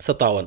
57।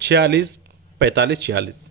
46, 45, 46।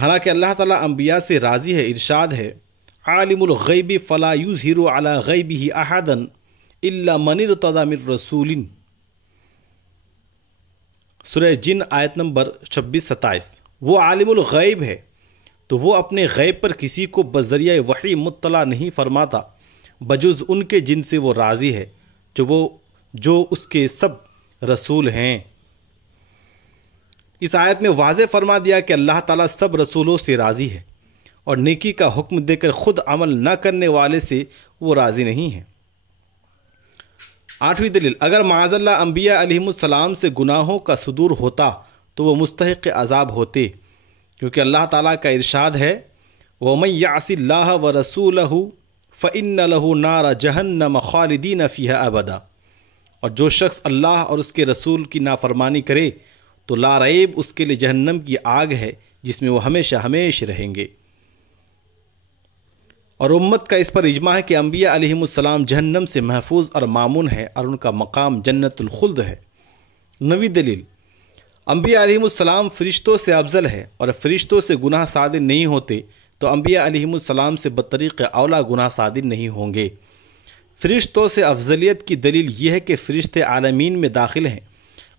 حالانکہ اللہ تعالیٰ انبیاء سے راضی ہے۔ ارشاد ہے عالم الغیب فلا یظہر علی غیبہ احدا الا من ارتضی من رسول، سورہ جن آیت نمبر 26-27۔ وہ عالم الغیب ہے تو وہ اپنے غیب پر کسی کو بذریعہ وحی مطلع نہیں فرماتا بجز ان کے جن سے وہ راضی ہے جو اس کے سب رسول ہیں۔ اس آیت میں واضح فرما دیا کہ اللہ تعالیٰ سب رسولوں سے راضی ہے اور نیکی کا حکم دے کر خود عمل نہ کرنے والے سے وہ راضی نہیں ہے۔ 8ویں دلیل، اگر معاذ اللہ انبیاء علیہم السلام سے گناہوں کا صدور ہوتا تو وہ مستحق عذاب ہوتے، کیونکہ اللہ تعالیٰ کا ارشاد ہے وَمَن يَعْصِ اللَّهَ وَرَسُولَهُ فَإِنَّ لَهُ نَارَ جَهَنَّمَ خَالِدِينَ فِيهَا أَبَدًا، اور جو شخص اللہ اور اس کے رسول کی نافرمانی کرے تو لا ریب اس کے لیے جہنم کی آگ ہے جس میں وہ ہمیشہ ہمیشہ رہیں گے۔ اور امت کا اس پر اجماع ہے کہ انبیاء علیہم السلام جہنم سے محفوظ اور مامون ہے اور ان کا مقام جنت الخلد ہے۔ 9ویں دلیل، انبیاء علیہم السلام فرشتوں سے افضل ہے اور فرشتوں سے گناہ صادر نہیں ہوتے تو انبیاء علیہم السلام سے بطریق اولا گناہ صادر نہیں ہوں گے۔ فرشتوں سے افضلیت کی دلیل یہ ہے کہ فرشتے عالمین میں داخل ہیں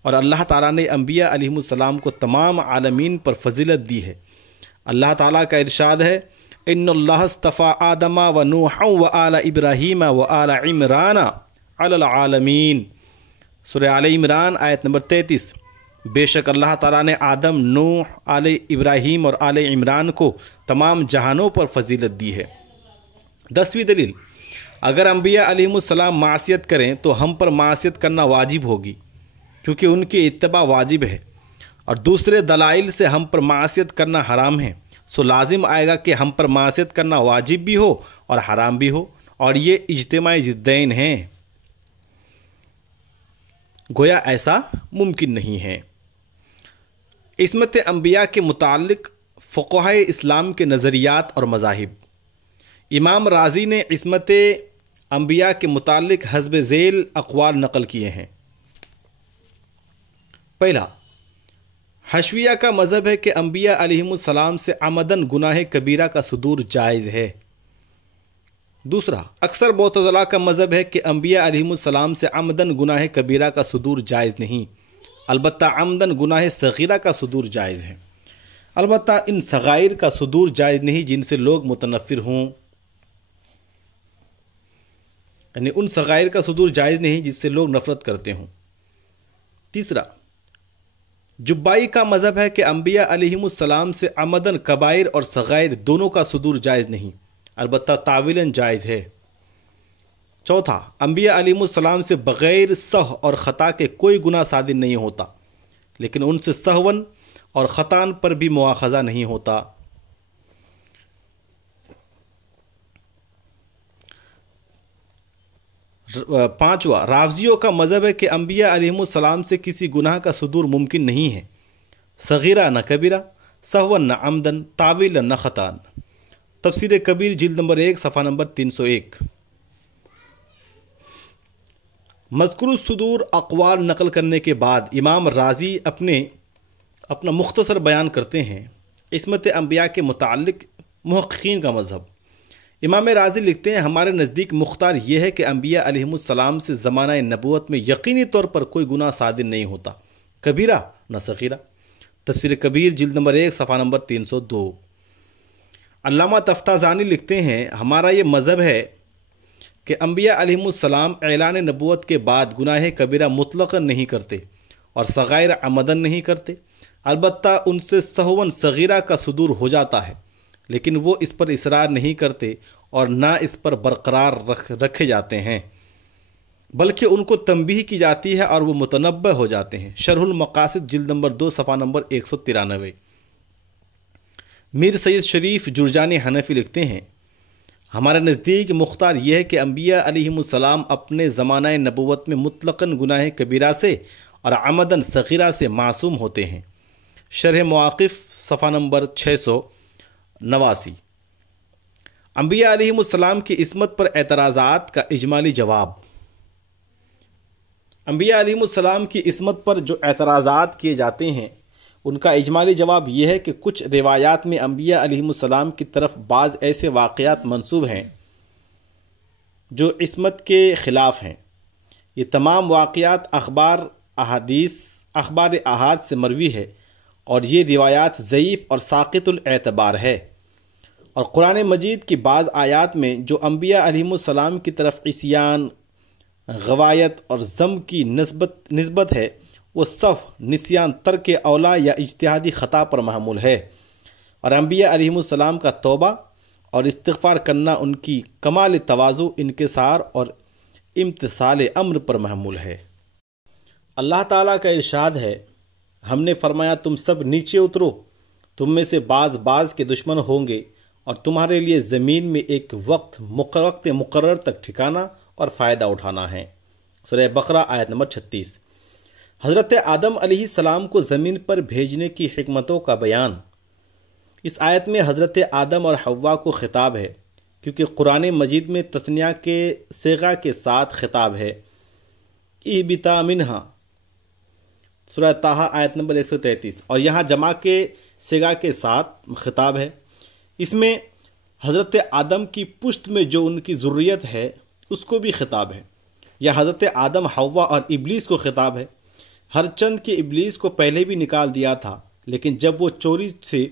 اور اللہ تعالیٰ نے انبیاء علیہم السلام کو تمام عالمین پر فضیلت دی ہے۔ اللہ تعالیٰ کا ارشاد ہے ان اللہ اصطفیٰ آدم و نوح و آل ابراہیم و آل عمران علی العالمین، سورہ آل عمران آیت نمبر 33۔ بے شک اللہ تعالیٰ نے آدم، نوح، آل ابراہیم اور آل عمران کو تمام جہانوں پر فضیلت دی ہے۔ 10ویں دلیل، اگر انبیاء علیہم السلام معصیت کریں تو ہم پر معصیت کرنا واجب ہوگی کیونکہ ان کی اتباع واجب ہے، اور دوسرے دلائل سے ہم پر معصیت کرنا حرام ہے، سو لازم آئے گا کہ ہم پر معصیت کرنا واجب بھی ہو اور حرام بھی ہو، اور یہ اجتماعی ضدین ہیں، گویا ایسا ممکن نہیں ہے۔ عصمت انبیاء کے متعلق فقہائے اسلام کے نظریات اور مذاہب۔ امام رازی نے عصمت انبیاء کے متعلق حسب ذیل اقوال نقل کیے ہیں۔ پہلا، حشویہ کا مذہب ہے کہ انبیاء علیہم السلام سے عمدن گناہ کبیرہ کا صدور جائز ہے۔ دوسرا، اکثر معتزلہ کا مذہب ہے کہ انبیاء علیہم السلام سے عمدن گناہ کبیرہ کا صدور جائز نہیں، البتہ عمدن گناہ صغیرہ کا صدور جائز ہے، البتہ ان صغائر کا صدور جائز نہیں جن سے لوگ متنفر ہوں، یعنی ان صغائر کا صدور جائز نہیں جس سے لوگ نفرت کرتے ہوں۔ تیسرا، جبائی کا مذہب ہے کہ انبیاء علیہم السلام سے عمدن کبائر اور صغائر دونوں کا صدور جائز نہیں، البتہ تعویلاً جائز ہے۔ چوتھا، انبیاء علیہم السلام سے بغیر سہو اور خطا کے کوئی گناہ صادر نہیں ہوتا، لیکن ان سے سہون اور خطان پر بھی مواخذہ نہیں ہوتا۔ پانچواں، رافضیوں کا مذہب ہے کہ انبیاء علیہم السلام سے کسی گناہ کا صدور ممکن نہیں ہے، صغیرہ نہ کبیرہ، سہون نہ عمدن، تعویلا نہ خطان۔ تفسیر کبیر جلد نمبر 1 صفحہ نمبر 301۔ مذکور الصدور اقوال نقل کرنے کے بعد امام رازی اپنا مختصر بیان کرتے ہیں عصمت انبیاء کے متعلق محققین کا مذہب۔ امام رازی لکھتے ہیں ہمارے نزدیک مختار یہ ہے کہ انبیاء علیہم السلام سے زمانہ نبوت میں یقینی طور پر کوئی گناہ صادر نہیں ہوتا، کبیرہ نہ صغیرہ۔ تفسیر کبیر جلد نمبر 1 صفحہ نمبر 302۔ علامہ تفتازانی لکھتے ہیں ہمارا یہ مذہب ہے کہ انبیاء علیہم السلام اعلان نبوت کے بعد گناہ کبیرہ مطلقاً نہیں کرتے اور صغائر عمدن نہیں کرتے، البتہ ان سے سہون صغیرہ کا صدور ہو جاتا ہے، لیکن وہ اس پر اصرار نہیں کرتے اور نہ اس پر برقرار رکھے جاتے ہیں، بلکہ ان کو تنبیہ کی جاتی ہے اور وہ متنبہ ہو جاتے ہیں۔ شرح المقاصد جلد نمبر 2 صفحہ نمبر 193۔ میر سید شریف جرجانی حنفی لکھتے ہیں ہمارے نزدیک مختار یہ ہے کہ انبیاء علیہم السلام اپنے زمانہ نبوت میں مطلقاً گناہ کبیرہ سے اور عمدن صغیرہ سے معصوم ہوتے ہیں۔ شرح مواقف صفحہ نمبر 689۔ انبیاء علیہم السلام کی عصمت پر اعتراضات کا اجمالی جواب۔ انبیاء علیہم السلام کی عصمت پر جو اعتراضات کیے جاتے ہیں ان کا اجمالی جواب یہ ہے کہ کچھ روایات میں انبیاء علیہم السلام کی طرف بعض ایسے واقعات منسوب ہیں جو عصمت کے خلاف ہیں۔ یہ تمام واقعات اخبار احاد سے مروی ہے اور یہ روایات ضعیف اور ساقط الاعتبار ہے، اور قرآن مجید کی بعض آیات میں جو انبیاء علیہم السلام کی طرف عصیان، غوایت اور ذم کی نسبت ہے وہ صف نسیان، ترک اولا یا اجتہادی خطا پر محمول ہے، اور انبیاء علیہم السلام کا توبہ اور استغفار کرنا ان کی کمال تواضع، انکسار اور امتثال امر پر محمول ہے۔ اللہ تعالیٰ کا ارشاد ہے، ہم نے فرمایا تم سب نیچے اترو، تم میں سے بعض کے دشمن ہوں گے اور تمہارے لیے زمین میں ایک وقت مقرر تک ٹھکانا اور فائدہ اٹھانا ہے۔ سورہ بقرہ آیت نمبر 36۔ حضرت آدم علیہ السلام کو زمین پر بھیجنے کی حکمتوں کا بیان۔ اس آیت میں حضرت آدم اور حوا کو خطاب ہے، کیونکہ قرآن مجید میں تثنیہ کے صیغہ کے ساتھ خطاب ہے۔ اہبطا منہا، سورہ طٰہٰ آیت نمبر 133، اور یہاں جمع کے صیغہ کے ساتھ خطاب ہے۔ اس میں حضرت آدم کی پشت میں جو ان کی ذریت ہے اس کو بھی خطاب ہے، یا حضرت آدم، حوا اور ابلیس کو خطاب ہے۔ ہر چند کے ابلیس کو پہلے بھی نکال دیا تھا، لیکن جب وہ چوری سے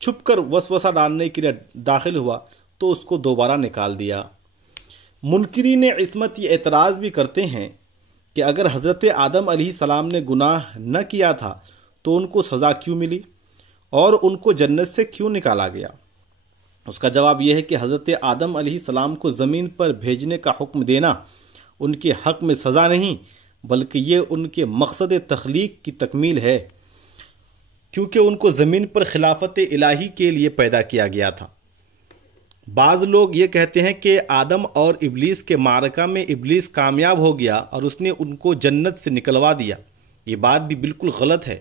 چھپ کر وسوسہ ڈالنے کے لیے داخل ہوا تو اس کو دوبارہ نکال دیا۔ منکرین عصمت یہ اعتراض بھی کرتے ہیں کہ اگر حضرت آدم علیہ السلام نے گناہ نہ کیا تھا تو ان کو سزا کیوں ملی اور ان کو جنت سے کیوں نکالا گیا؟ اس کا جواب یہ ہے کہ حضرت آدم علیہ السلام کو زمین پر بھیجنے کا حکم دینا ان کے حق میں سزا نہیں، بلکہ یہ ان کے مقصد تخلیق کی تکمیل ہے، کیونکہ ان کو زمین پر خلافت الہی کے لیے پیدا کیا گیا تھا۔ بعض لوگ یہ کہتے ہیں کہ آدم اور ابلیس کے معرکہ میں ابلیس کامیاب ہو گیا اور اس نے ان کو جنت سے نکلوا دیا۔ یہ بات بھی بالکل غلط ہے،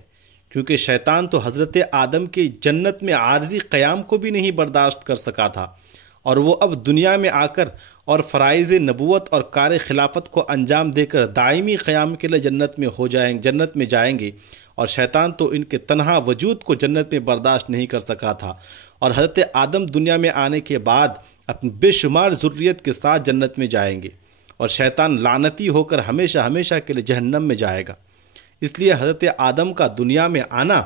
کیونکہ شیطان تو حضرت آدم کے جنت میں عارضی قیام کو بھی نہیں برداشت کر سکا تھا، اور وہ اب دنیا میں آ کر اور فرائض نبوت اور کار خلافت کو انجام دے کر دائمی قیام کے لیے جنت میں جائیں گے، اور شیطان تو ان کے تنہا وجود کو جنت میں برداشت نہیں کر سکا تھا، اور حضرت آدم دنیا میں آنے کے بعد اپنی بے شمار ذریت کے ساتھ جنت میں جائیں گے، اور شیطان لعنتی ہو کر ہمیشہ ہمیشہ کے لیے جہنم میں جائے گا۔ اس لیے حضرت آدم کا دنیا میں آنا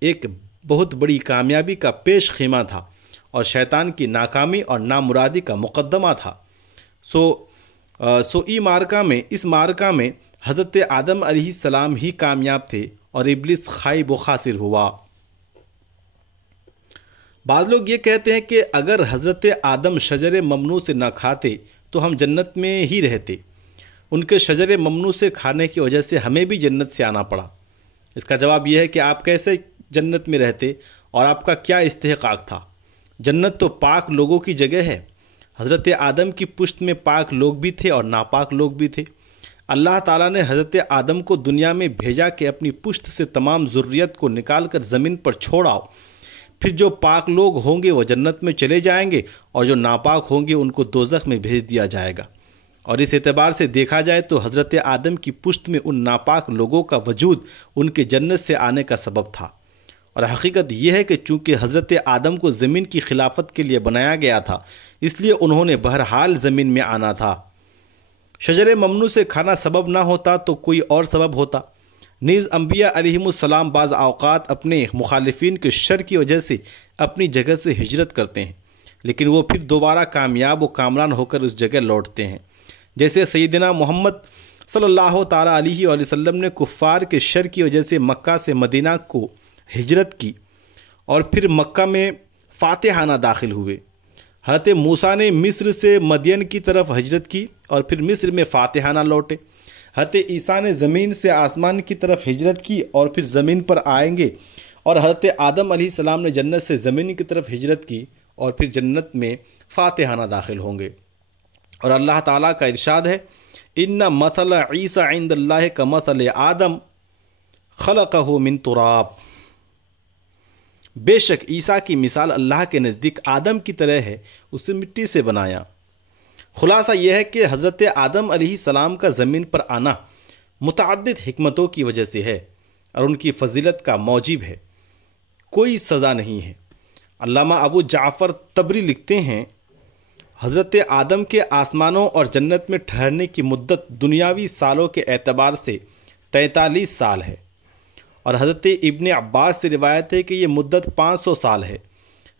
ایک بہت بڑی کامیابی کا پیش خیمہ تھا اور شیطان کی ناکامی اور نامرادی کا مقدمہ تھا۔ اس مارکہ میں حضرت آدم علیہ السلام ہی کامیاب تھے اور ابلیس خائب و خاسر ہوا۔ بعض لوگ یہ کہتے ہیں کہ اگر حضرت آدم شجر ممنوع سے نہ کھاتے تو ہم جنت میں ہی رہتے، ان کے شجر ممنوع سے کھانے کی وجہ سے ہمیں بھی جنت سے آنا پڑا۔ اس کا جواب یہ ہے کہ آپ کیسے جنت میں رہتے اور آپ کا کیا استحقاق تھا؟ جنت تو پاک لوگوں کی جگہ ہے۔ حضرت آدم کی پشت میں پاک لوگ بھی تھے اور ناپاک لوگ بھی تھے۔ اللہ تعالیٰ نے حضرت آدم کو دنیا میں بھیجا کہ اپنی پشت سے تمام ذریت کو نکال کر زمین پر چھوڑاؤ، پھر جو پاک لوگ ہوں گے وہ جنت میں چلے جائیں گے اور جو ناپاک ہوں گے ان کو دوزخ میں بھیج دیا جائے گا۔ اور اس اعتبار سے دیکھا جائے تو حضرت آدم کی پشت میں ان ناپاک لوگوں کا وجود ان کے جنت سے آنے کا سبب تھا، اور حقیقت یہ ہے کہ چونکہ حضرت آدم کو زمین کی خلافت کے لیے بنایا گیا تھا، اس لیے انہوں نے بہرحال زمین میں آنا تھا۔ شجر ممنوع سے کھانا سبب نہ ہوتا تو کوئی اور سبب ہوتا۔ نیز انبیاء علیہم السلام بعض اوقات اپنے مخالفین کے شر کی وجہ سے اپنی جگہ سے ہجرت کرتے ہیں، لیکن وہ پھر دوبارہ کامیاب و کامران ہو کر اس جگہ لوٹتے ہیں، جیسے سیدنا محمد صلی اللہ تعالیٰ علیہ وآلہ وسلم نے کفار کے شر کی وجہ سے مکہ سے مدینہ کو ہجرت کی اور پھر مکہ میں فاتحانہ داخل ہوئے۔ حضرت موسیٰ نے مصر سے مدین کی طرف ہجرت کی اور پھر مصر میں فاتحانہ لوٹے۔ حضرت عیسیٰ نے زمین سے آسمان کی طرف ہجرت کی اور پھر زمین پر آئیں گے، اور حضرت آدم علیہ السلام نے جنت سے زمین کی طرف ہجرت کی اور پھر جنت میں فاتحانہ داخل ہوں گے۔ اور اللہ تعالیٰ کا ارشاد ہے، ان مثل عیسیٰ عند اللہ کمثل آدم خلقہ من تراب۔ بے شک عیسیٰ کی مثال اللہ کے نزدیک آدم کی طرح ہے، اسے مٹی سے بنایا۔ خلاصہ یہ ہے کہ حضرت آدم علیہ السلام کا زمین پر آنا متعدد حکمتوں کی وجہ سے ہے اور ان کی فضیلت کا موجب ہے۔ کوئی سزا نہیں ہے۔ علامہ ابو جعفر طبری لکھتے ہیں حضرت آدم کے آسمانوں اور جنت میں ٹھہرنے کی مدت دنیاوی سالوں کے اعتبار سے 43 سال ہے، اور حضرت ابن عباس سے روایت ہے کہ یہ مدت 500 سال ہے۔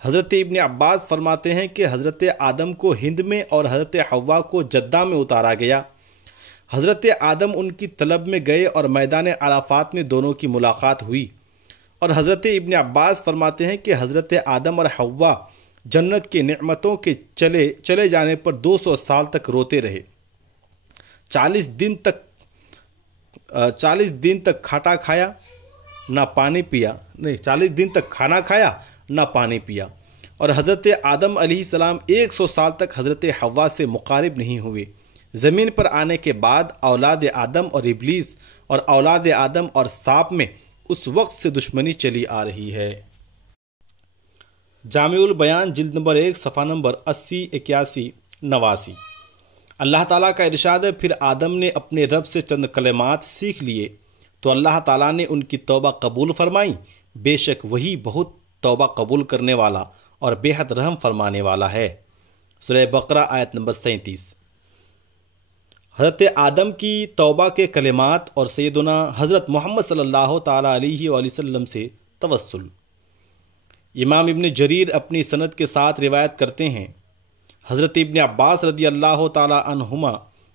حضرت ابن عباس فرماتے ہیں کہ حضرت آدم کو ہند میں اور حضرت حوا کو جدہ میں اتارا گیا۔ حضرت آدم ان کی طلب میں گئے اور میدان عرفات میں دونوں کی ملاقات ہوئی، اور حضرت ابن عباس فرماتے ہیں کہ حضرت آدم اور حوا جنت کی نعمتوں کے چلے جانے پر 200 سال تک روتے رہے۔ 40 دن تک کھانا کھایا نہ پانی پیا، 40 دن تک کھانا کھایا نہ پانی پیا، اور حضرت آدم علیہ السلام 100 سال تک حضرت حوا سے مقارب نہیں ہوئے۔ زمین پر آنے کے بعد اولاد آدم اور ابلیس اور اولاد آدم اور سانپ میں اس وقت سے دشمنی چلی آ رہی ہے۔ جامع البیان جلد نمبر 1 صفحہ نمبر 80، 81، 89۔ اللہ تعالیٰ کا ارشاد ہے، پھر آدم نے اپنے رب سے چند کلمات سیکھ لیے تو اللہ تعالیٰ نے ان کی توبہ قبول فرمائی، بے شک وہی بہت توبہ قبول کرنے والا اور بے حد رحم فرمانے والا ہے۔ سورہ بقرہ آیت نمبر 37۔ حضرت آدم کی توبہ کے کلمات اور سیدنا حضرت محمد صلی اللہ تعالیٰ علیہ وآلہ وسلم سے توسل۔ امام ابن جریر اپنی سند کے ساتھ روایت کرتے ہیں، حضرت ابن عباس رضی اللہ تعالیٰ عنہما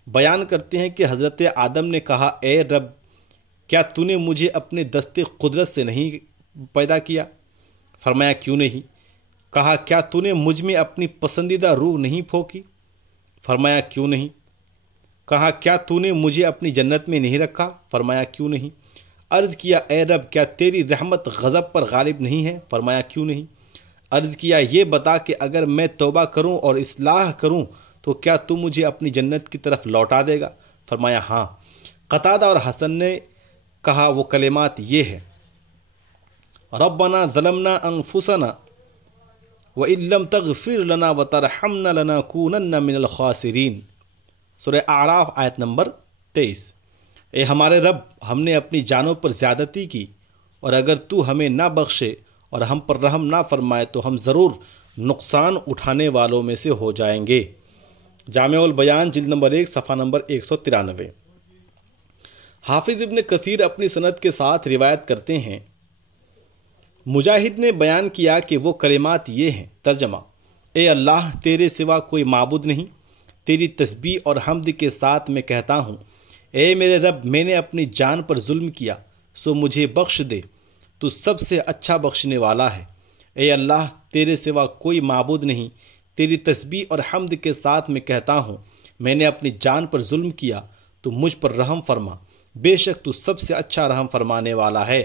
بیان کرتے ہیں کہ حضرت آدم نے کہا، اے رب، کیا تو نے مجھے اپنے دست قدرت سے نہیں پیدا کیا؟ فرمایا کیوں نہیں؟ کہا کیا تو نے مجھ میں اپنی پسندیدہ روح نہیں پھونکی؟ فرمایا کیوں نہیں؟ کہا کیا تو نے مجھے اپنی جنت میں نہیں رکھا؟ فرمایا کیوں نہیں؟ عرض کیا اے رب، کیا تیری رحمت غضب پر غالب نہیں ہے؟ فرمایا کیوں نہیں؟ عرض کیا یہ بتا کہ اگر میں توبہ کروں اور اصلاح کروں تو کیا تو مجھے اپنی جنت کی طرف لوٹا دے گا؟ فرمایا ہاں۔ قتادہ اور حسن نے کہا وہ کلمات یہ ہے، ربنا ظلمنا انفسنا وَإِن لَّمْ تَغْفِرْ لَنَا وَتَرْحَمْنَا لَنَكُونَنَّ مِنَ الْخَاسِرِينَ۔ سورہ اعراف آیت نمبر 23۔ اے ہمارے رب، ہم نے اپنی جانوں پر زیادتی کی، اور اگر تو ہمیں نہ بخشے اور ہم پر رحم نہ فرمائے تو ہم ضرور نقصان اٹھانے والوں میں سے ہو جائیں گے۔ جامع البیان جلد نمبر 1 صفحہ نمبر 193۔ حافظ ابن کثیر اپنی سند کے ساتھ روایت کرتے ہیں، مجاہد نے بیان کیا کہ وہ کلمات یہ ہیں۔ ترجمہ، اے اللہ، تیرے سوا کوئی معبود نہیں، تیری تسبیح اور حمد کے ساتھ میں کہتا ہوں، اے میرے رب، میں نے اپنی جان پر ظلم کیا، سو مجھے بخش دے، تو سب سے اچھا بخشنے والا ہے۔ اے اللہ، تیرے سوا کوئی معبود نہیں، تیری تسبیح اور حمد کے ساتھ میں کہتا ہوں، میں نے اپنی جان پر ظلم کیا، تو مجھ پر رحم فرما، بے شک تو سب سے اچھا رحم فرمانے والا ہے۔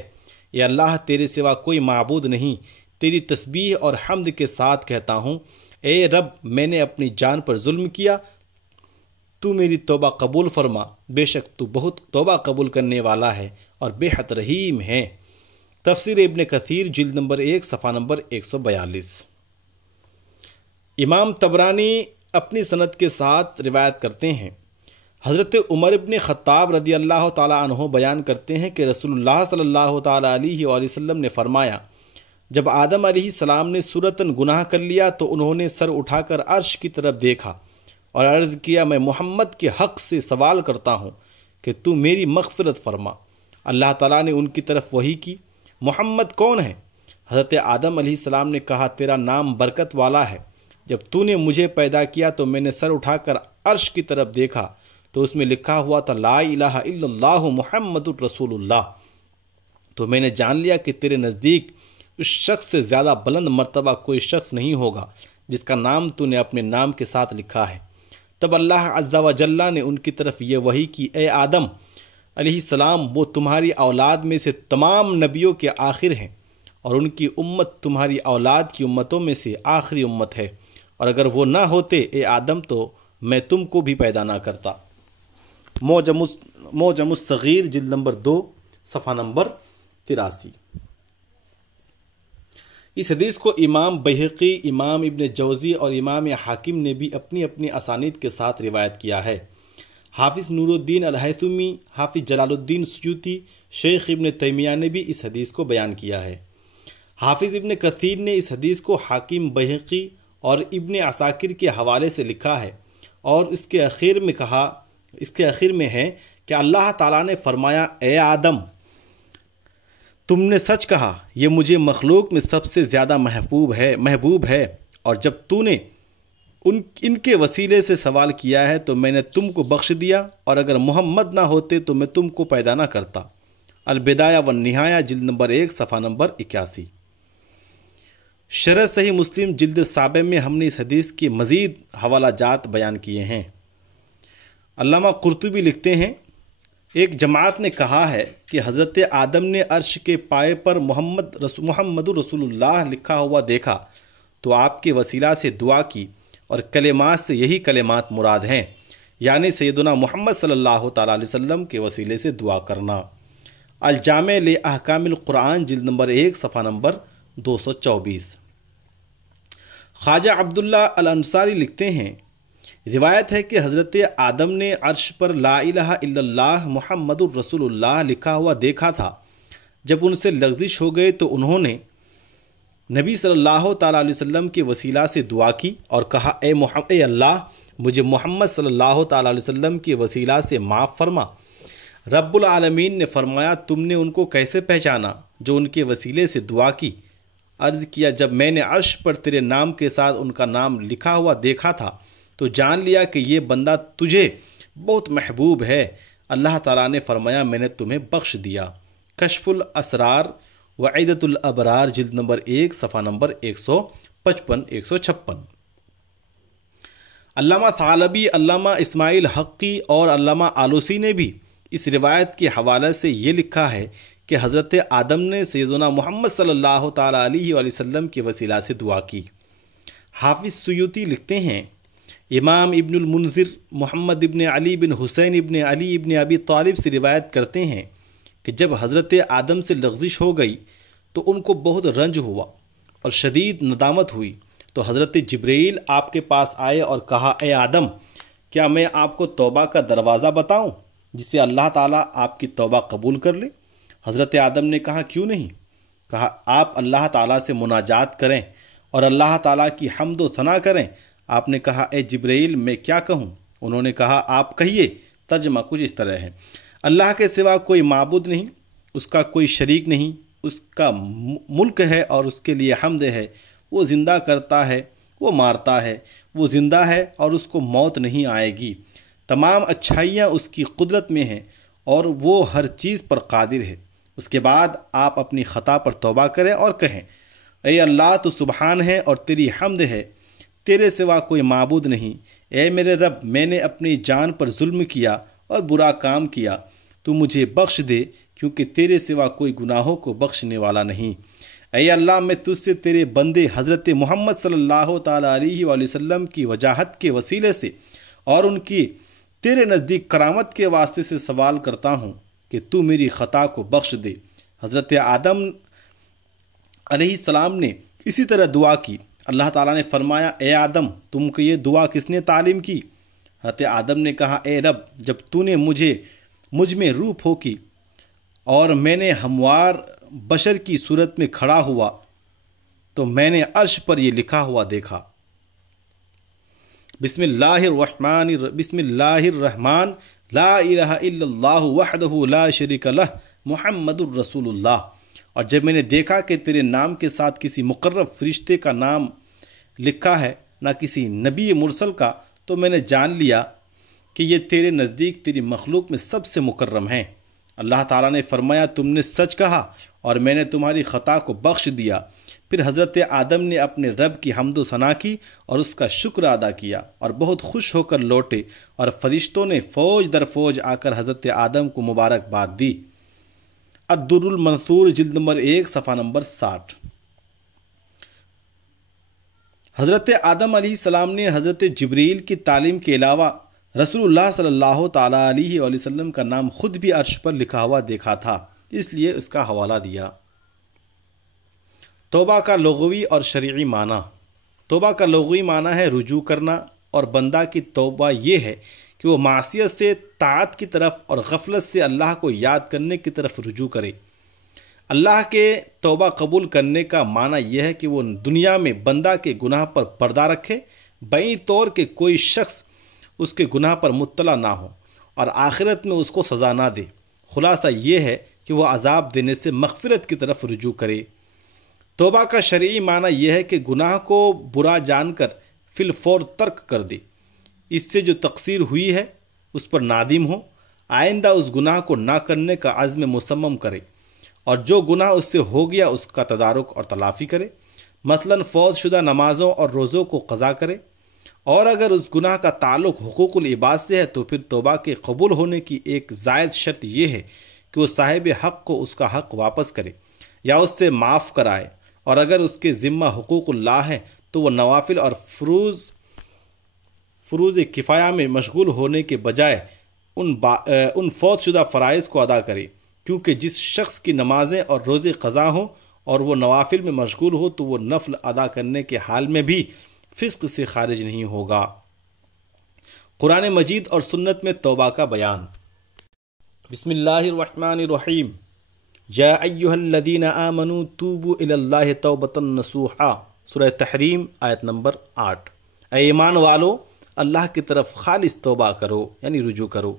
اے اللہ، تیرے سوا کوئی معبود نہیں، تیری تسبیح اور حمد کے ساتھ کہتا ہوں، اے رب، میں نے اپنی جان پر ظلم کیا، تو میری توبہ قبول فرما، بے شک تو بہت توبہ قبول کرنے والا ہے اور بے حد رحیم ہے۔ تفسیر ابن کثیر جلد نمبر 1 صفحہ نمبر 142۔ امام طبرانی اپنی سند کے ساتھ روایت کرتے ہیں، حضرت عمر ابن خطاب رضی اللہ تعالیٰ عنہ بیان کرتے ہیں کہ رسول اللہ صلی اللہ تعالیٰ علیہ وآلہ وسلم نے فرمایا، جب آدم علیہ السلام نے صورتاً گناہ کر لیا تو انہوں نے سر اٹھا کر عرش کی طرف دیکھا اور عرض کیا، میں محمد کے حق سے سوال کرتا ہوں کہ تو میری مغفرت فرما۔ اللہ تعالیٰ نے ان کی طرف وحی کی، محمد کون ہے؟ حضرت آدم علیہ السلام نے کہا، تیرا نام برکت والا ہے، جب تو نے مجھے پیدا کیا تو میں نے سر اٹھا کر عرش کی طرف دیکھا تو اس میں لکھا ہوا تھا، لا الہ الا اللہ محمد الرسول اللہ، تو میں نے جان لیا کہ تیرے نزدیک اس شخص سے زیادہ بلند مرتبہ کوئی شخص نہیں ہوگا جس کا نام تو نے اپنے نام کے ساتھ لکھا ہے۔ تب اللہ عز و جل نے ان کی طرف یہ وحی کی، اے آدم علیہ السلام، وہ تمہاری اولاد میں سے تمام نبیوں کے آخر ہیں اور ان کی امت تمہاری اولاد کی امتوں میں سے آخری امت ہے، اور اگر وہ نہ ہوتے اے آدم تو میں تم کو بھی پیدا نہ کرتا۔ معجم الصغیر جلد نمبر 2 صفحہ نمبر 83۔ اس حدیث کو امام بہقی، امام ابن جوزی اور امام حاکم نے بھی اپنی اپنی اسانید کے ساتھ روایت کیا ہے۔ حافظ نور الدین الہیثمی، حافظ جلال الدین سیوطی، شیخ ابن تیمیہ نے بھی اس حدیث کو بیان کیا ہے۔ حافظ ابن کثیر نے اس حدیث کو حاکم بہقی اور ابن عساکر کے حوالے سے لکھا ہے، اور اس کے اخیر میں ہے کہ اللہ تعالیٰ نے فرمایا، اے آدم، تم نے سچ کہا، یہ مجھے مخلوق میں سب سے زیادہ محبوب ہے، اور جب تو نے ان کے وسیلے سے سوال کیا ہے تو میں نے تم کو بخش دیا، اور اگر محمد نہ ہوتے تو میں تم کو پیدا نہ کرتا۔ البدایہ والنہایہ جلد نمبر 1 صفحہ نمبر 81۔ شرح صحیح مسلم جلد 7 میں ہم نے اس حدیث کے مزید حوالہ جات بیان کیے ہیں۔ علامہ قرطبی لکھتے ہیں، ایک جماعت نے کہا ہے کہ حضرت آدم نے عرش کے پائے پر محمد رسول اللہ لکھا ہوا دیکھا تو آپ کے وسیلہ سے دعا کی، اور کلمات سے یہی کلمات مراد ہیں، یعنی سیدنا محمد صلی اللہ تعالیٰ علیہ وسلم کے وسیلے سے دعا کرنا۔ الجامع لاحکام القرآن جلد نمبر 1 صفحہ نمبر 224۔ خواجہ عبداللہ الانصاری لکھتے ہیں، روایت ہے کہ حضرت آدم نے عرش پر لا الہ الا اللہ محمد الرسول اللہ لکھا ہوا دیکھا تھا۔ جب ان سے لغزش ہو گئے تو انہوں نے نبی صلی اللہ تعالیٰ علیہ وسلم کے وسیلہ سے دعا کی اور کہا، اے اللہ، مجھے محمد صلی اللہ تعالیٰ علیہ وسلم کے وسیلہ سے معاف فرما۔ رب العالمین نے فرمایا، تم نے ان کو کیسے پہچانا جو ان کے وسیلے سے دعا کی؟ عرض کیا، جب میں نے عرش پر تیرے نام کے ساتھ ان کا نام لکھا ہوا دیکھا تھا تو جان لیا کہ یہ بندہ تجھے بہت محبوب ہے۔ اللہ تعالیٰ نے فرمایا، میں نے تمہیں بخش دیا۔ کشف الاسرار وعیدۃ الابرار جلد نمبر 1 صفحہ نمبر 155-156۔ علامہ ثعلبی، علامہ اسماعیل حقی اور علامہ آلوسی نے بھی اس روایت کے حوالے سے یہ لکھا ہے کہ حضرت آدم نے سیدنا محمد صلی اللہ تعالیٰ علیہ وآلہ وسلم کے وسیلہ سے دعا کی۔ حافظ سیوطی لکھتے ہیں، امام ابن المنذر محمد ابن علی بن حسین ابن علی ابن ابی طالب سے روایت کرتے ہیں کہ جب حضرت آدم سے لغزش ہو گئی تو ان کو بہت رنج ہوا اور شدید ندامت ہوئی، تو حضرت جبرائیل آپ کے پاس آئے اور کہا، اے آدم، کیا میں آپ کو توبہ کا دروازہ بتاؤں جس سے اللہ تعالیٰ آپ کی توبہ قبول کر لے؟ حضرت آدم نے کہا، کیوں نہیں؟ کہا، آپ اللہ تعالیٰ سے مناجات کریں اور اللہ تعالیٰ کی حمد و ثنا کریں۔ آپ نے کہا، اے جبرائیل، میں کیا کہوں؟ انہوں نے کہا، آپ کہیے۔ ترجمہ کچھ اس طرح ہے، اللہ کے سوا کوئی معبود نہیں، اس کا کوئی شریک نہیں، اس کا ملک ہے اور اس کے لیے حمد ہے۔ وہ زندہ کرتا ہے، وہ مارتا ہے، وہ زندہ ہے اور اس کو موت نہیں آئے گی۔ تمام اچھائیاں اس کی قدرت میں ہیں اور وہ ہر چیز پر قادر ہے۔ اس کے بعد آپ اپنی خطا پر توبہ کریں اور کہیں، اے اللہ، تو سبحان ہے اور تیری حمد ہے، تیرے سوا کوئی معبود نہیں۔ اے میرے رب، میں نے اپنی جان پر ظلم کیا اور برا کام کیا، تو مجھے بخش دے، کیونکہ تیرے سوا کوئی گناہوں کو بخشنے والا نہیں۔ اے اللہ، میں تجھ سے تیرے بندے حضرت محمد صلی اللہ تعالیٰ علیہ وآلہ وسلم کی وجاہت کے وسیلے سے اور ان کی تیرے نزدیک کرامت کے واسطے سے سوال کرتا ہوں کہ تو میری خطا کو بخش دے۔ حضرت آدم علیہ السلام نے اسی طرح دعا کی۔ اللہ تعالیٰ نے فرمایا، اے آدم، تم کو یہ دعا کس نے تعلیم کی؟ حضرت آدم نے کہا، اے رب، جب تو نے مجھ میں روح پھونکی اور میں نے ہموار بشر کی صورت میں کھڑا ہوا تو میں نے عرش پر یہ لکھا ہوا دیکھا، بسم اللہ الرحمن لا الہ الا اللہ وحدہ لا شریک لہ محمد الرسول اللہ۔ اور جب میں نے دیکھا کہ تیرے نام کے ساتھ کسی مقرب فرشتے کا نام لکھا ہے، نہ کسی نبی مرسل کا، تو میں نے جان لیا کہ یہ تیرے نزدیک تیری مخلوق میں سب سے مکرم ہیں۔ اللہ تعالیٰ نے فرمایا، تم نے سچ کہا اور میں نے تمہاری خطا کو بخش دیا۔ پھر حضرت آدم نے اپنے رب کی حمد و ثنا کی اور اس کا شکر ادا کیا اور بہت خوش ہو کر لوٹے، اور فرشتوں نے فوج در فوج آ کر حضرت آدم کو مبارکباد دی۔ الدر المنثور جلد نمبر 1 صفحہ نمبر 60۔ حضرت آدم علیہ السلام نے حضرت جبرائیل کی تعلیم کے علاوہ رسول اللہ صلی اللہ تعالیٰ علیہ وآلہ وسلم کا نام خود بھی عرش پر لکھا ہوا دیکھا تھا، اس لیے اس کا حوالہ دیا۔ توبہ کا لغوی اور شرعی معنی۔ توبہ کا لغوی معنی ہے رجوع کرنا، اور بندہ کی توبہ یہ ہے کہ وہ معصیت سے طاعت کی طرف اور غفلت سے اللہ کو یاد کرنے کی طرف رجوع کرے۔ اللہ کے توبہ قبول کرنے کا معنی یہ ہے کہ وہ دنیا میں بندہ کے گناہ پر پردہ رکھے، بعید طور کہ کوئی شخص اس کے گناہ پر مطلع نہ ہو اور آخرت میں اس کو سزا نہ دے۔ خلاصہ یہ ہے کہ وہ عذاب دینے سے مغفرت کی طرف رجوع کرے۔ توبہ کا شرعی معنی یہ ہے کہ گناہ کو برا جان کر فی الفور ترک کر دے، اس سے جو تقصیر ہوئی ہے اس پر نادم ہو، آئندہ اس گناہ کو نہ کرنے کا عزم مصمم کرے، اور جو گناہ اس سے ہو گیا اس کا تدارک اور تلافی کرے، مثلا فوت شدہ نمازوں اور روزوں کو قضا کرے۔ اور اگر اس گناہ کا تعلق حقوق العباد سے ہے تو پھر توبہ کے قبول ہونے کی ایک زائد شرط یہ ہے کہ وہ صاحب حق کو اس کا حق واپس کرے یا اس سے معاف کرائے، اور اگر اس کے ذمہ حقوق اللہ ہیں تو وہ نوافل اور فروض کفایہ میں مشغول ہونے کے بجائے ان فوت شدہ فرائض کو ادا کرے، کیونکہ جس شخص کی نمازیں اور روزے قضا ہوں اور وہ نوافل میں مشغول ہو تو وہ نفل ادا کرنے کے حال میں بھی فسق سے خارج نہیں ہوگا۔ قرآن مجید اور سنت میں توبہ کا بیان۔ بسم اللہ الرحمن الرحیم۔ یا ایھا الذین آمنوا توبوا الی اللہ توبۃ نصوحا، سورہ تحریم آیت نمبر 8۔ اے ایمان والو، اللہ کی طرف خالص توبہ کرو، یعنی رجوع کرو۔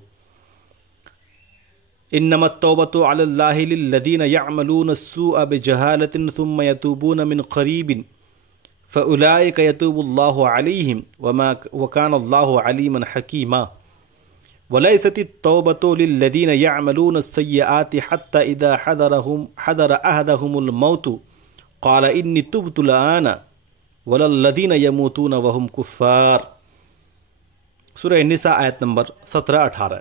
انما التوبۃ علی اللہ للذین یعملون السوء بجہالۃ ثم یتوبون من قریب فأولئک یتوب اللہ علیہم وکان اللہ علیما حکیما۔ ولیست التوبۃ للذین یعملون السیئات حتی اذا حضر احدهم الموت قال انی تبت الآن وللذین یموتون وهم کفار، سورہ نساء آیت نمبر 17-18۔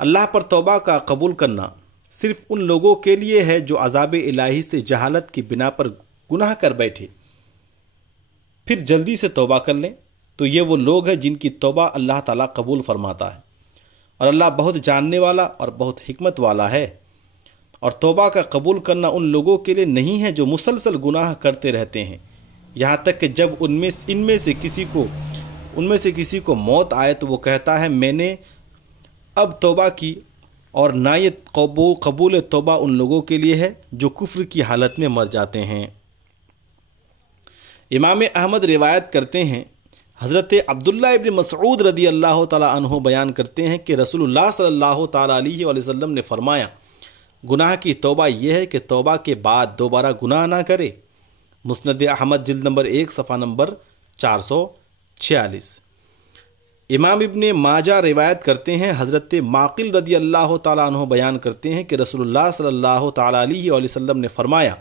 اللہ پر توبہ کا قبول کرنا صرف ان لوگوں کے لیے ہے جو عذاب الہی سے جہالت کی بنا پر گناہ کر بیٹھے پھر جلدی سے توبہ کر لیں، تو یہ وہ لوگ ہیں جن کی توبہ اللہ تعالیٰ قبول فرماتا ہے، اور اللہ بہت جاننے والا اور بہت حکمت والا ہے۔ اور توبہ کا قبول کرنا ان لوگوں کے لیے نہیں ہے جو مسلسل گناہ کرتے رہتے ہیں یہاں تک کہ جب ان میں سے کسی کو موت آئے تو وہ کہتا ہے میں نے اب توبہ کی، اور نہ یہ قبول توبہ ان لوگوں کے لیے ہے جو کفر کی حالت میں مر جاتے ہیں۔ امام احمد روایت کرتے ہیں، حضرت عبداللہ ابن مسعود رضی اللہ تعالی عنہ بیان کرتے ہیں کہ رسول اللہ صلی اللہ تعالی علیہ وآلہ وسلم نے فرمایا، گناہ کی توبہ یہ ہے کہ توبہ کے بعد دوبارہ گناہ نہ کرے۔ مسند احمد جلد نمبر 1 صفحہ نمبر 446۔ امام ابن ماجہ روایت کرتے ہیں، حضرت معقل رضی اللہ تعالیٰ عنہ بیان کرتے ہیں کہ رسول اللہ صلی اللہ تعالیٰ علیہ وآلہ وسلم نے فرمایا،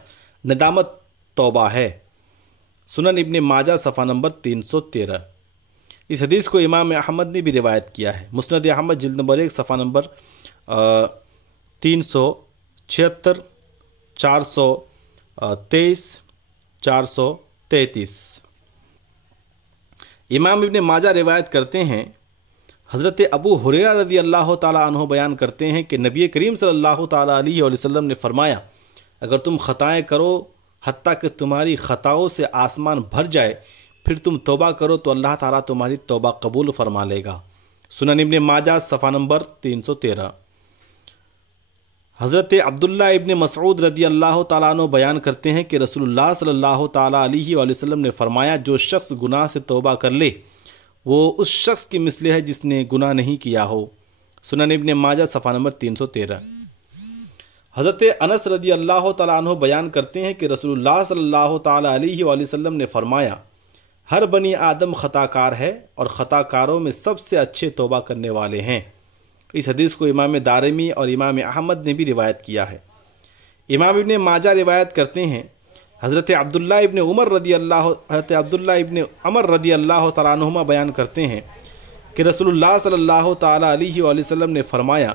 ندامت توبہ ہے۔ سنن ابن ماجہ صفحہ نمبر 313۔ اس حدیث کو امام احمد نے بھی روایت کیا ہے، مسند احمد جلد نمبر 1 صفحہ نمبر 376، 423، 433۔ امام ابن ماجہ روایت کرتے ہیں، حضرت ابو ہریرہ رضی اللہ تعالیٰ عنہ بیان کرتے ہیں کہ نبی کریم صلی اللہ تعالیٰ علیہ وآلہ وسلم نے فرمایا، اگر تم خطائیں کرو حتیٰ کہ تمہاری خطاؤں سے آسمان بھر جائے پھر تم توبہ کرو تو اللہ تعالیٰ تمہاری توبہ قبول فرما لے گا۔ سنن ابن ماجہ صفحہ نمبر 313۔ حضرت عبداللہ ابن مسعود رضی اللہ تعالیٰ عنہ بیان کرتے ہیں کہ رسول اللہ صلی اللہ تعالیٰ علیہ وآلہ وسلم نے فرمایا، جو شخص گناہ سے توبہ کر لے وہ اس شخص کی مثل ہے جس نے گناہ نہیں کیا ہو۔ سنن ابن ماجہ صفحہ نمبر 313۔ حضرت انس رضی اللہ تعالیٰ عنہ بیان کرتے ہیں کہ رسول اللہ صلی اللہ تعالیٰ علیہ وآلہ وسلم نے فرمایا، ہر بنی آدم خطا کار ہے اور خطا کاروں میں سب سے اچھے توبہ کرنے والے ہیں۔ اس حدیث کو امام دارمی اور امام احمد نے بھی روایت کیا ہے۔ امام ابن ماجہ روایت کرتے ہیں، حضرت عبداللہ ابن عمر رضی اللہ تعالیٰ عنہما بیان کرتے ہیں کہ رسول اللہ صلی اللہ تعالیٰ علیہ وآلہ وسلم نے فرمایا،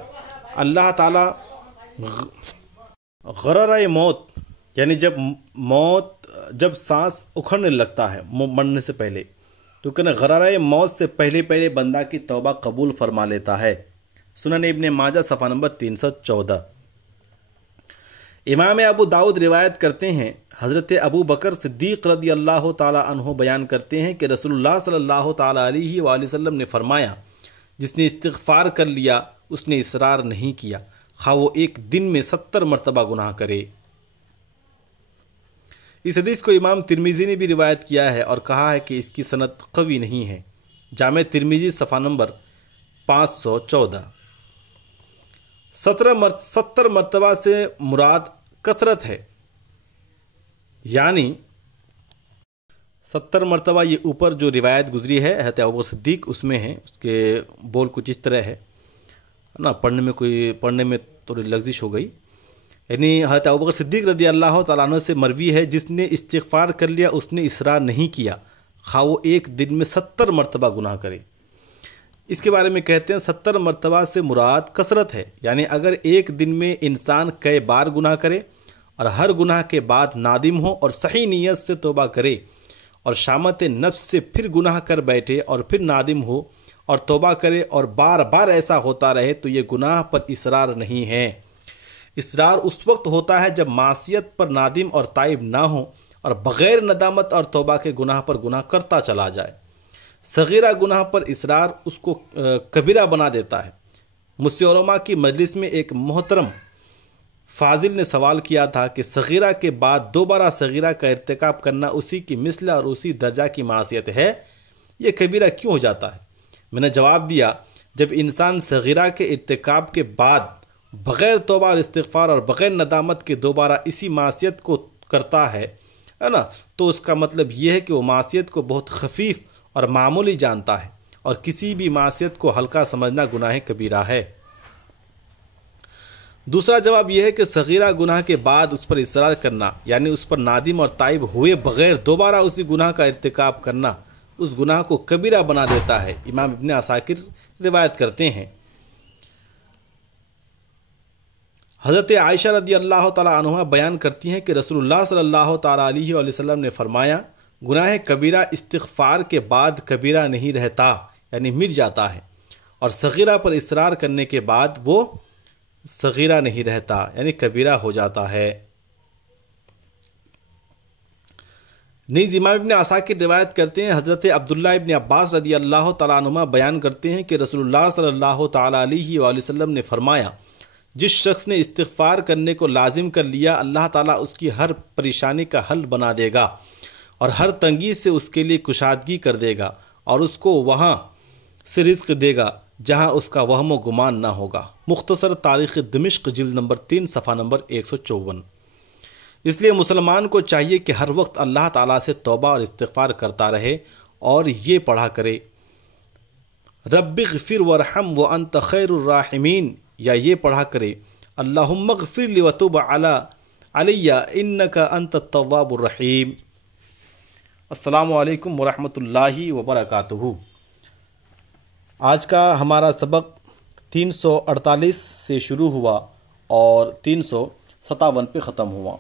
اللہ تعالیٰ غررۂ موت، یعنی جب سانس اکھڑنے لگتا ہے مرنے سے پہلے، تو کہنا غررۂ موت سے پہلے بندہ کی توبہ قبول فرما لیتا ہے۔ سنن ابن ماجہ صفحہ نمبر 314۔ امام ابو داؤد روایت کرتے ہیں، حضرت ابو بکر صدیق رضی اللہ تعالی عنہ بیان کرتے ہیں کہ رسول اللہ صلی اللہ تعالی علیہ وآلہ وسلم نے فرمایا، جس نے استغفار کر لیا اس نے اصرار نہیں کیا، خواہ وہ ایک دن میں 70 مرتبہ گناہ کرے۔ اس حدیث کو امام ترمذی نے بھی روایت کیا ہے اور کہا ہے کہ اس کی سند قوی نہیں ہے۔ جامع ترمذی صفحہ نمبر 514۔ 70 مرتبہ سے مراد کثرت ہے، یعنی 70 مرتبہ یہ اوپر جو روایت گزری ہے حضرت ابوبکر صدیق اس میں ہے، اس کے بول کچھ اس طرح ہے نا، پڑھنے میں تھوڑی لغزش ہو گئی، یعنی حضرت ابوبکر صدیق رضی اللہ تعالیٰ عنہ سے مروی ہے جس نے استغفار کر لیا اس نے اصرار نہیں کیا، خواہ وہ ایک دن میں 70 مرتبہ گناہ کرے۔ اس کے بارے میں کہتے ہیں 70 مرتبہ سے مراد کثرت ہے، یعنی اگر ایک دن میں انسان کئی بار گناہ کرے اور ہر گناہ کے بعد نادم ہو اور صحیح نیت سے توبہ کرے اور شامت نفس سے پھر گناہ کر بیٹھے اور پھر نادم ہو اور توبہ کرے اور بار بار ایسا ہوتا رہے تو یہ گناہ پر اصرار نہیں ہے۔ اصرار اس وقت ہوتا ہے جب معصیت پر نادم اور تائب نہ ہو اور بغیر ندامت اور توبہ کے گناہ پر گناہ کرتا چلا جائے۔ صغیرہ گناہ پر اصرار اس کو کبیرہ بنا دیتا ہے۔ مجھ علماء کی مجلس میں ایک محترم فاضل نے سوال کیا تھا کہ صغیرہ کے بعد دوبارہ صغیرہ کا ارتکاب کرنا اسی کی مثل اور اسی درجہ کی معصیت ہے، یہ کبیرہ کیوں ہو جاتا ہے؟ میں نے جواب دیا، جب انسان صغیرہ کے ارتکاب کے بعد بغیر توبہ اور استغفار اور بغیر ندامت کے دوبارہ اسی معصیت کو کرتا ہے نا، تو اس کا مطلب یہ ہے کہ وہ معصیت کو بہت خفیف اور معمولی جانتا ہے اور کسی بھی معصیت کو ہلکا سمجھنا گناہ کبیرہ ہے۔ دوسرا جواب یہ ہے کہ صغیرہ گناہ کے بعد اس پر اصرار کرنا، یعنی اس پر نادم اور تائب ہوئے بغیر دوبارہ اسی گناہ کا ارتکاب کرنا، اس گناہ کو کبیرہ بنا دیتا ہے۔ امام ابن عساکر روایت کرتے ہیں، حضرت عائشہ رضی اللہ تعالیٰ عنہ بیان کرتی ہیں کہ رسول اللہ صلی اللہ تعالیٰ علیہ وآلہ وسلم نے فرمایا، گناہ کبیرہ استغفار کے بعد کبیرہ نہیں رہتا، یعنی مٹ جاتا ہے، اور صغیرہ پر اصرار کرنے کے بعد وہ صغیرہ نہیں رہتا، یعنی کبیرہ ہو جاتا ہے۔ نیز امام ابن عساکر روایت کرتے ہیں، حضرت عبداللہ ابن عباس رضی اللہ تعالیٰ عنہما بیان کرتے ہیں کہ رسول اللہ صلی اللہ تعالیٰ علیہ وآلہ وسلم نے فرمایا، جس شخص نے استغفار کرنے کو لازم کر لیا اللہ تعالیٰ اس کی ہر پریشانی کا حل بنا دے گا اور ہر تنگی سے اس کے لیے کشادگی کر دے گا اور اس کو وہاں سے رزق دے گا جہاں اس کا وہم و گمان نہ ہوگا۔ مختصر تاریخ دمشق جلد نمبر 3 صفحہ نمبر 154۔ اس لیے مسلمان کو چاہیے کہ ہر وقت اللہ تعالیٰ سے توبہ اور استغفار کرتا رہے اور یہ پڑھا کرے، رب اغفر وارحم وانت خیر الراحمین، یا یہ پڑھا کرے، اللہم اغفر لی وتوب علی انک انت التواب الرحیم۔ السلام علیکم ورحمۃ اللہ وبرکاتہ۔ آج کا ہمارا سبق 348 سے شروع ہوا اور 357 پہ ختم ہوا۔